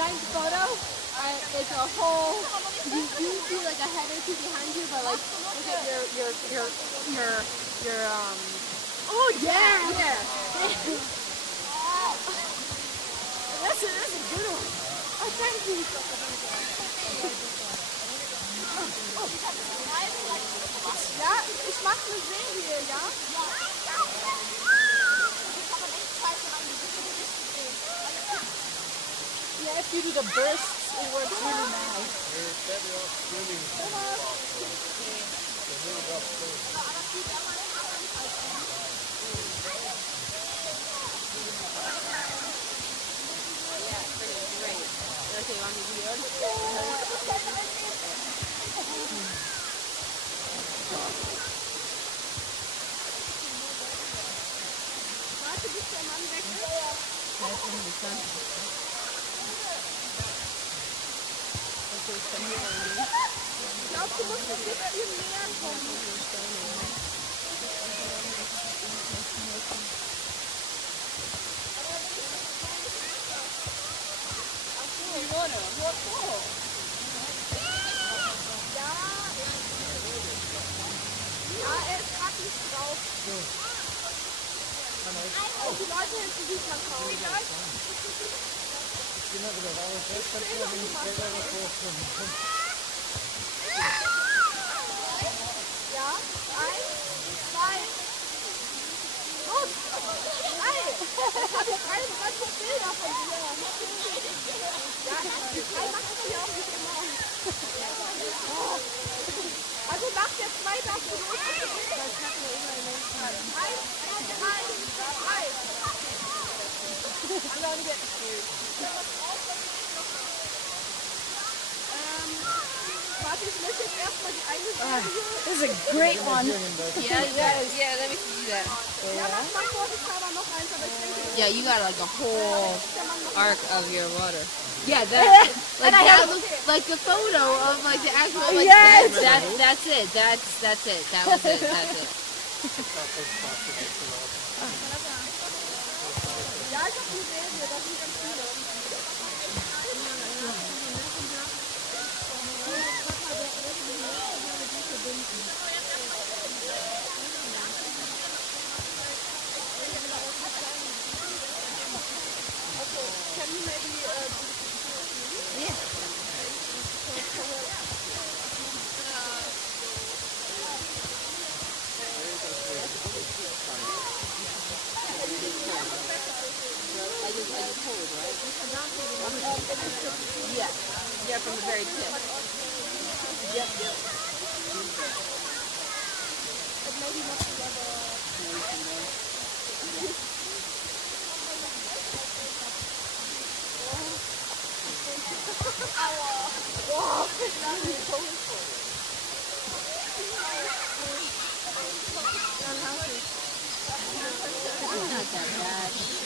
ninth photo, it's a whole. You do see like a head or two behind you, but like look at your Oh yeah. Yeah. That's a good one. Oh, thank you. Ja, ich mach eine Serie, ja? Yeah, if you do the bursts, it works really nice. We're better off swimming from the Yeah, brilliant, great. Okay, you want me to do yours? Warte, bis der Mann weg ist. Ich glaube, du musst ein bisschen näher kommen. Ja, er ist gerade nicht drauf. Oh, die Leute hinten sieht man kaum. Ja, 1, 2. Gut. Hey, ich habe 23 Bilder von dir. Ja, die 3 machen wir ja auch nicht immer. Also nach der 2 darfst du los. 1, 2, 3. I'm going to get food. Warte, ich möchte jetzt erstmal die eine Serie. This is a great one. Yeah, let me see that. Ja, mach mal vorsichtshalber noch eins, aber ich denke... Yeah, you got like a whole arc of your water. Yeah, that looks like the photo of like the actual. Like, Yes. That's it. That's it. That was it. That's it. Ja, ich hab die Serie, das sind ganz viele. Okay, can you maybe Yeah. I just hold, right? Yeah, from the very tip. Yep. And maybe not together. Wow, Not that bad.